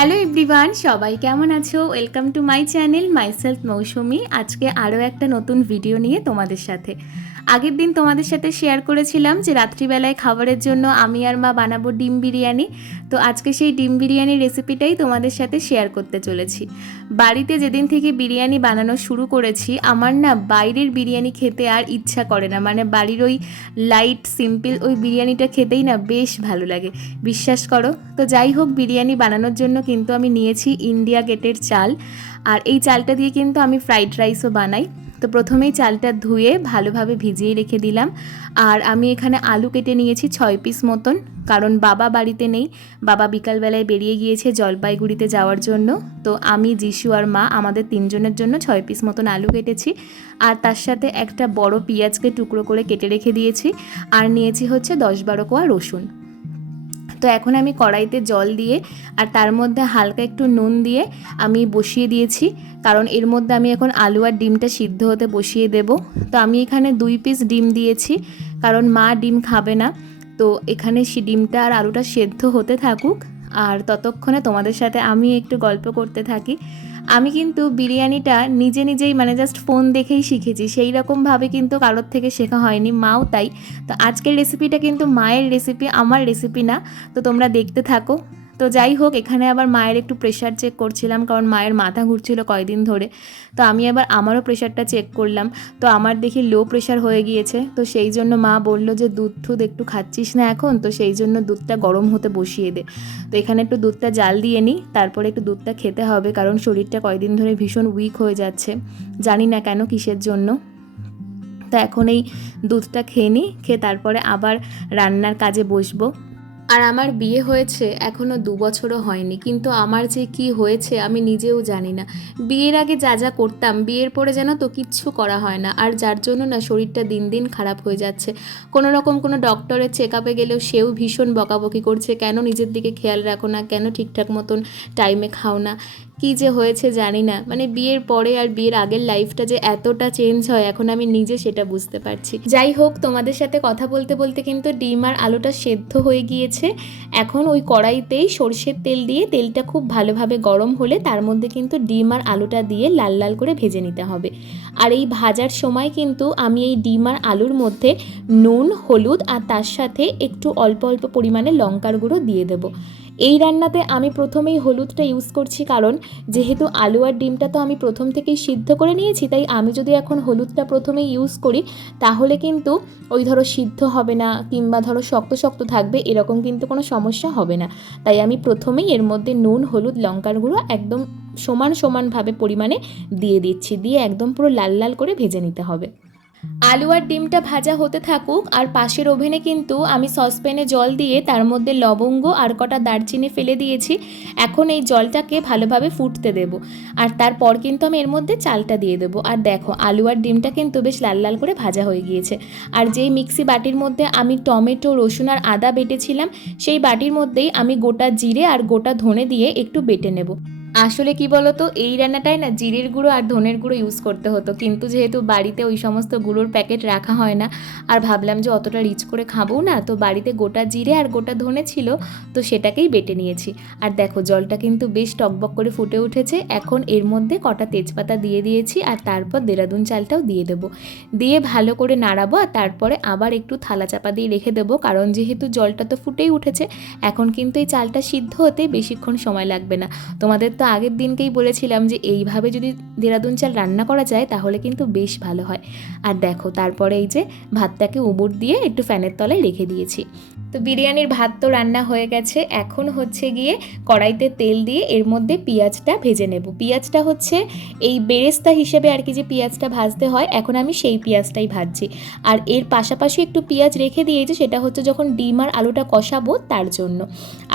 Hello everyone, সবাই কেমন আছো? Welcome to my channel myself Mousumi. আজকে আরও একটা নতুন ভিডিও নিয়ে তোমাদের সাথে। আগের দিন তোমাদের সাথে শেয়ার করেছিলাম যে রাত্রিবেলায় খাবারের জন্য আমি আর মা বানাবো ডিম বিরিয়ানি। তো আজকে সেই ডিম বিরিয়ানির রেসিপিটাই তোমাদের সাথে শেয়ার করতে চলেছি। বাড়িতে যেদিন থেকে বিরিয়ানি বানানো শুরু করেছি, আমার না বাইরের বিরিয়ানি খেতে আর ইচ্ছা করে না। মানে বাড়ির ওই লাইট সিম্পল ওই বিরিয়ানিটা খেতেই না বেশ ভালো লাগে, বিশ্বাস করো। তো যাই হোক, বিরিয়ানি বানানোর জন্য কিন্তু আমি নিয়েছি ইন্ডিয়া গেটের চাল, আর এই চালটা দিয়ে কিন্তু আমি ফ্রাইড রাইসও বানাই। তো প্রথমেই চালটা ধুয়ে ভালোভাবে ভিজিয়ে রেখে দিলাম। আর আমি এখানে আলু কেটে নিয়েছি 6 পিস মতন, কারণ বাবা বাড়িতে নেই। বাবা বিকালবেলায় বেরিয়ে গিয়েছে জলপাইগুড়িতে যাওয়ার জন্য। তো আমি, যিশু আর মা আমাদের 3 জনের জন্য 6 পিস মতন আলু কেটেছি। আর তার সাথে একটা বড় পেঁয়াজকে টুকরো করে কেটে রেখে দিয়েছি। আর নিয়েছি হচ্ছে 10-12 কোয়া রসুন। তো এখন আমি কড়াইতে জল দিয়ে আর তার মধ্যে হালকা একটু নুন দিয়ে আমি বসিয়ে দিয়েছি, কারণ এর মধ্যে আমি এখন আলু আর ডিমটা সিদ্ধ হতে বসিয়ে দেব। তো আমি এখানে 2 পিস ডিম দিয়েছি, কারণ মা ডিম খাবে না। তো এখানে ডিমটা আর আলুটা সেদ্ধ হতে থাকুক, আর ততক্ষণে তোমাদের সাথে আমি একটু গল্প করতে থাকি। আমি কিন্তু বিরিয়ানিটা নিজেই মানে জাস্ট ফোন দেখেই শিখেছি, সেই রকমভাবে কিন্তু কারোর থেকে শেখা হয়নি, মাও তাই। তো আজকের রেসিপিটা কিন্তু মায়ের রেসিপি, আমার রেসিপি না। তো তোমরা দেখতে থাকো। তো যাই হোক, এখানে আবার মায়ের একটু প্রেশার চেক করছিলাম, কারণ মায়ের মাথা ঘুরছিল কয়েকদিন ধরে। তো আমি আবার আমারও প্রেশারটা চেক করলাম। তো আমার দেখি লো প্রেশার হয়ে গিয়েছে। তো সেই জন্য মা বলল যে দুধ একটু খাচ্ছিস না এখন, তো সেই জন্য দুধটা গরম হতে বসিয়ে দে। তো এখানে একটু দুধটা জাল দিয়ে নিই, তারপরে একটু দুধটা খেতে হবে, কারণ শরীরটা কয়েকদিন ধরে ভীষণ উইক হয়ে যাচ্ছে, জানি না কেন, কিসের জন্য। তো এখন এই দুধটা খেয়ে নিই, খেয়ে তারপরে আবার রান্নার কাজে বসবো। আর আমার বিয়ে হয়েছে এখনও 2 বছরও হয়নি, কিন্তু আমার যে কি হয়েছে আমি নিজেও জানি না। বিয়ের আগে যা যা করতাম, বিয়ের পরে যেন তো কিচ্ছু করা হয় না, আর যার জন্য না শরীরটা দিন দিন খারাপ হয়ে যাচ্ছে। কোনো রকম কোনো ডক্টরের চেক আপে গেলেও সেও ভীষণ বকাবকি করছে, কেন নিজের দিকে খেয়াল রাখো না, কেন ঠিকঠাক মতন টাইমে খাও না। কী যে হয়েছে জানি না, মানে বিয়ের পরে আর বিয়ের আগের লাইফটা যে এতটা চেঞ্জ হয় এখন আমি নিজে সেটা বুঝতে পারছি। যাই হোক, তোমাদের সাথে কথা বলতে বলতে কিন্তু ডিম আর আলুটা সেদ্ধ হয়ে গিয়েছে। এখন ওই কড়াইতেই সর্ষের তেল দিয়ে, তেলটা খুব ভালোভাবে গরম হলে তার মধ্যে কিন্তু ডিম আর আলুটা দিয়ে লাল লাল করে ভেজে নিতে হবে। আর এই ভাজার সময় কিন্তু আমি এই ডিম আর আলুর মধ্যে নুন, হলুদ আর তার সাথে একটু অল্প অল্প পরিমাণে লঙ্কার গুঁড়ো দিয়ে দেবো। এই রান্নাতে আমি প্রথমেই হলুদটা ইউজ করছি, কারণ যেহেতু আলু আর ডিমটা তো আমি প্রথম থেকেই সিদ্ধ করে নিয়েছি, তাই আমি যদি এখন হলুদটা প্রথমেই ইউজ করি তাহলে কিন্তু ওই ধরো সিদ্ধ হবে না, কিংবা ধরো শক্ত শক্ত থাকবে, এরকম কিন্তু কোনো সমস্যা হবে না। তাই আমি প্রথমেই এর মধ্যে নুন, হলুদ, লঙ্কার গুঁড়ো একদম সমানভাবে পরিমাণে দিয়ে দিচ্ছি, দিয়ে একদম পুরো লাল লাল করে ভেজে নিতে হবে। আলু আর ডিমটা ভাজা হতে থাকুক, আর পাশের ওভেনে কিন্তু আমি সসপ্যানে জল দিয়ে তার মধ্যে লবঙ্গ আর কটা দারচিনি ফেলে দিয়েছি। এখন এই জলটাকে ভালোভাবে ফুটতে দেব, আর তারপর কিন্তু আমি এর মধ্যে চালটা দিয়ে দেবো। আর দেখো, আলু আর ডিমটা কিন্তু বেশ লাল লাল করে ভাজা হয়ে গিয়েছে। আর যেই মিক্সি বাটির মধ্যে আমি টমেটো, রসুন আর আদা বেটেছিলাম, সেই বাটির মধ্যেই আমি গোটা জিরে আর গোটা ধনে দিয়ে একটু বেটে নেব। আসলে কি বলতো, এই রান্নাটায় না জিরের গুঁড়ো আর ধনের গুঁড়ো ইউজ করতে হতো, কিন্তু যেহেতু বাড়িতে ওই সমস্ত গুঁড়োর প্যাকেট রাখা হয় না, আর ভাবলাম যে অতটা রিচ করে খাবো না, তো বাড়িতে গোটা জিরে আর গোটা ধনে ছিল, তো সেটাকেই বেটে নিয়েছি। আর দেখো, জলটা কিন্তু বেশ টকবক করে ফুটে উঠেছে। এখন এর মধ্যে কটা তেজপাতা দিয়ে দিয়েছি, আর তারপর দেরাদুন চালটাও দিয়ে দেবো। দিয়ে ভালো করে নাড়াবো, আর তারপরে আবার একটু থালা চাপা দিয়ে রেখে দেবো, কারণ যেহেতু জলটা তো ফুটেই উঠেছে, এখন কিন্তু এই চালটা সিদ্ধ হতে বেশিক্ষণ সময় লাগবে না। তোমাদের তো আগের দিনকেই বলেছিলাম যে এইভাবে যদি দেরাদুন চাল রান্না করা যায় তাহলে কিন্তু বেশ ভালো হয়। আর দেখো, তারপরে এই যে ভাতটাকে উবুর দিয়ে একটু ফ্যানের তলায় রেখে দিয়েছি। তো বিরিয়ানির ভাত তো রান্না হয়ে গেছে। এখন হচ্ছে গিয়ে কড়াইতে তেল দিয়ে এর মধ্যে পেঁয়াজটা ভেজে নেব। পেঁয়াজটা হচ্ছে এই বেরেস্তা হিসেবে আর কি, যে পেঁয়াজটা ভাজতে হয়, এখন আমি সেই পেঁয়াজটাই ভাজছি। আর এর পাশাপাশি একটু পেঁয়াজ রেখে দিয়েছি, সেটা হচ্ছে যখন ডিম আর আলুটা কষাবো তার জন্য।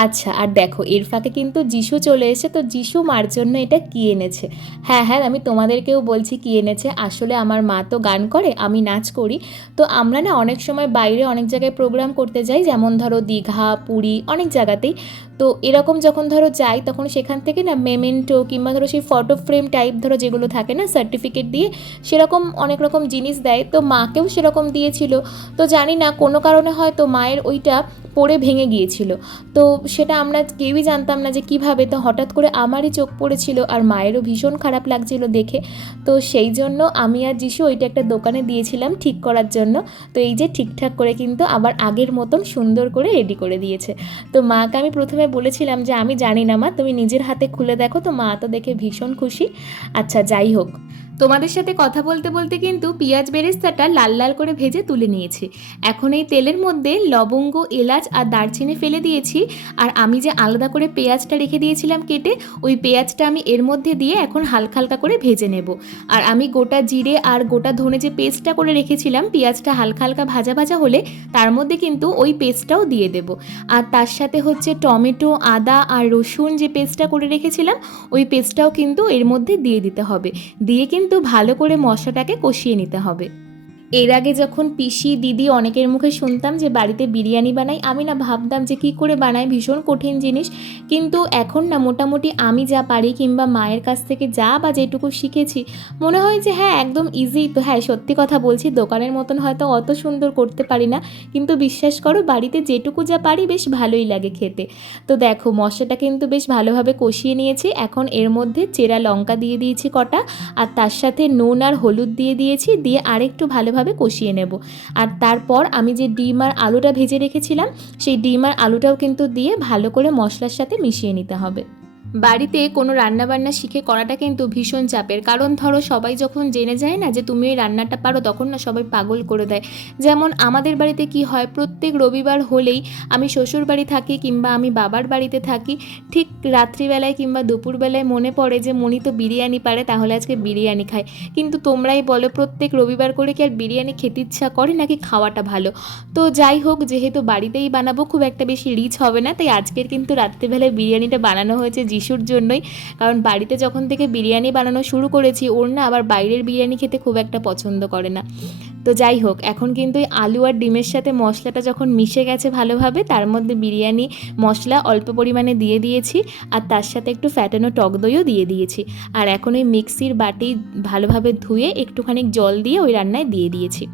আচ্ছা, আর দেখো এর ফাঁকে কিন্তু যিশু চলে এসে, তো যিশু মার জন্য এটা কি এনেছে। হ্যাঁ, আমি তোমাদেরকেও বলছি কি এনেছে। আসলে আমার মা তো গান করে, আমি নাচ করি। তো আমরা না অনেক সময় বাইরে অনেক জায়গায় প্রোগ্রাম করতে যাই, যেমন ধরো দীঘা, পুরী, অনেক জায়গাতেই। তো এরকম যখন ধরো যাই তখন সেখান থেকে না মেমেন্টো কিংবা ধরো সেই ফটো ফ্রেম টাইপ ধরো যেগুলো থাকে না সার্টিফিকেট দিয়ে, সেরকম অনেক রকম জিনিস দেয়। তো মাকেও সেরকম দিয়েছিল। তো জানি না কোনো কারণে হয়তো মায়ের ওইটা পড়ে ভেঙে গিয়েছিল। তো সেটা আমরা কেউই জানতাম না যে কীভাবে, তো হঠাৎ করে আমারই চোখ পড়েছিল আর মায়েরও ভীষণ খারাপ লাগছিল দেখে। তো সেই জন্য আমি আর যিশু ওইটা একটা দোকানে দিয়েছিলাম ঠিক করার জন্য। তো এই যে ঠিকঠাক করে কিন্তু আবার আগের মতন সুন্দর করে রেডি করে দিয়েছে। তো মাকে আমি প্রথমে বলেছিলাম যে আমি জানি না মা, তুমি নিজের হাতে খুলে দেখো। তো মা তো দেখে ভীষণ খুশি। আচ্ছা যাই হোক, তোমাদের সাথে কথা বলতে বলতে কিন্তু পেঁয়াজ বেরেস্তাটা লাল লাল করে ভেজে তুলে নিয়েছি। এখন এই তেলের মধ্যে লবঙ্গ, এলাচ আর দারচিনি ফেলে দিয়েছি। আর আমি যে আলাদা করে পেঁয়াজটা রেখে দিয়েছিলাম কেটে, ওই পেঁয়াজটা আমি এর মধ্যে দিয়ে এখন হালকা হালকা করে ভেজে নেব। আর আমি গোটা জিরে আর গোটা ধনে যে পেস্টটা করে রেখেছিলাম, পেঁয়াজটা হালকা হালকা ভাজা ভাজা হলে তার মধ্যে কিন্তু ওই পেস্টটাও দিয়ে দেব। আর তার সাথে হচ্ছে টমেটো, আদা আর রসুন যে পেস্টটা করে রেখেছিলাম, ওই পেস্টটাও কিন্তু এর মধ্যে দিয়ে দিতে হবে। দিয়ে কিন্তু ভালো করে মশলাটাকে কষিয়ে নিতে হবে। এর আগে যখন পিসি, দিদি অনেকের মুখে শুনতাম যে বাড়িতে বিরিয়ানি বানাই, আমি না ভাবতাম যে কী করে বানাই, ভীষণ কঠিন জিনিস। কিন্তু এখন না মোটামুটি আমি যা পারি কিংবা মায়ের কাছ থেকে যা বা যেটুকু শিখেছি, মনে হয় যে হ্যাঁ একদম ইজি। তো হ্যাঁ, সত্যি কথা বলছি, দোকানের মতন হয়তো অত সুন্দর করতে পারি না, কিন্তু বিশ্বাস করো বাড়িতে যেটুকু যা পারি বেশ ভালোই লাগে খেতে। তো দেখো মশলাটা কিন্তু বেশ ভালোভাবে কষিয়ে নিয়েছি। এখন এর মধ্যে চেরা লঙ্কা দিয়ে দিয়েছি কটা, আর তার সাথে নুন আর হলুদ দিয়ে দিয়েছি, দিয়ে আরেকটু ভালোভাবে কষিয়ে নেব। আর তারপর আমি যে ডিম আর আলুটা ভেজে রেখেছিলাম, সেই ডিম আর আলুটাও কিন্তু দিয়ে ভালো করে মশলার সাথে মিশিয়ে নিতে হবে। বাড়িতে কোনো রান্নাবান্না শিখে করাটা কিন্তু ভীষণ চাপের, কারণ ধরো সবাই যখন জেনে যায় না যে তুমি এই রান্নাটা পারো, তখন না সবাই পাগল করে দেয়। যেমন আমাদের বাড়িতে কি হয়, প্রত্যেক রবিবার হলেই আমি শ্বশুর বাড়ি থাকি কিংবা আমি বাবার বাড়িতে থাকি, ঠিক রাত্রিবেলায় কিংবা দুপুরবেলায় মনে পড়ে যে মনি তো বিরিয়ানি পারে, তাহলে আজকে বিরিয়ানি খাই। কিন্তু তোমরাই বলো, প্রত্যেক রবিবার করে কি আর বিরিয়ানি খেতে ইচ্ছা করে নাকি খাওয়াটা ভালো? তো যাই হোক, যেহেতু বাড়িতেই বানাবো, খুব একটা বেশি রিচ হবে না, তাই আজকের কিন্তু রাত্রিবেলায় বিরিয়ানিটা বানানো হয়েছে যিশুর জন্যই। কারণ বাড়িতে যখন থেকে বিরিয়ানি বানানো শুরু করেছি, ওর না আবার বাইরের বিরিয়ানি খেতে খুব একটা পছন্দ করে না। তো যাই হোক, এখন কিন্তু এই আলু আর ডিমের সাথে মশলাটা যখন মিশে গেছে ভালোভাবে, তার মধ্যে বিরিয়ানি মশলা অল্প পরিমাণে দিয়ে দিয়েছি, আর তার সাথে একটু ফ্যাটানো টক দইও দিয়ে দিয়েছি। আর এখন ওই মিক্সির বাটি ভালোভাবে ধুয়ে একটুখানি জল দিয়ে ওই রান্নায় দিয়ে দিয়েছি।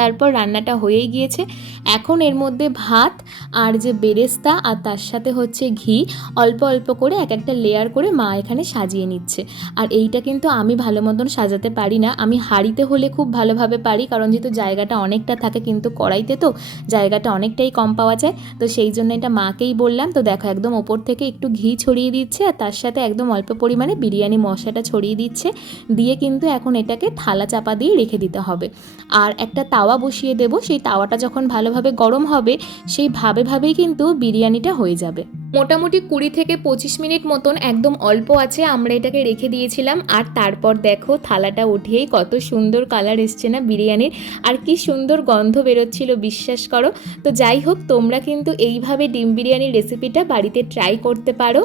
তারপর রান্নাটা হয়েই গিয়েছে। এখন এর মধ্যে ভাত আর যে বেরেস্তা আর তার সাথে হচ্ছে ঘি অল্প অল্প করে এক একটা লেয়ার করে মা এখানে সাজিয়ে নিচ্ছে। আর এইটা কিন্তু আমি ভালো মতন সাজাতে পারি না, আমি হাঁড়িতে হলে খুব ভালোভাবে পারি, কারণ যেহেতু জায়গাটা অনেকটা থাকে, কিন্তু কড়াইতে তো জায়গাটা অনেকটাই কম পাওয়া যায়। তো সেই জন্য এটা মাকেই বললাম। তো দেখো একদম ওপর থেকে একটু ঘি ছড়িয়ে দিচ্ছে, আর তার সাথে একদম অল্প পরিমাণে বিরিয়ানি মশলাটা ছড়িয়ে দিচ্ছে। দিয়ে কিন্তু এখন এটাকে থালা চাপা দিয়ে রেখে দিতে হবে। আর একটা তাওয়া বসিয়ে দেব, সেই তাওয়াটা যখন ভালোভাবে গরম হবে, সেই ভাবেই কিন্তু বিরিয়ানিটা হয়ে যাবে। মোটামুটি 20 থেকে 25 মিনিট মতন একদম অল্প আছে আমরা এটাকে রেখে দিয়েছিলাম। আর তারপর দেখো থালাটা উঠিয়েই কত সুন্দর কালার এসছে না বিরিয়ানির, আর কি সুন্দর গন্ধ বেরোচ্ছিল, বিশ্বাস করো। তো যাই হোক, তোমরা কিন্তু এইভাবে ডিম বিরিয়ানির রেসিপিটা বাড়িতে ট্রাই করতে পারো।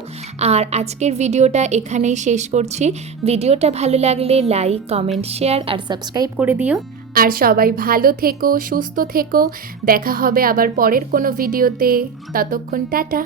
আর আজকের ভিডিওটা এখানেই শেষ করছি। ভিডিওটা ভালো লাগলে লাইক, কমেন্ট, শেয়ার আর সাবস্ক্রাইব করে দিও। আর সবাই ভালো থেকো, সুস্থ থেকো। দেখা হবে আবার পরের কোনো ভিডিওতে। ততক্ষণ টাটা।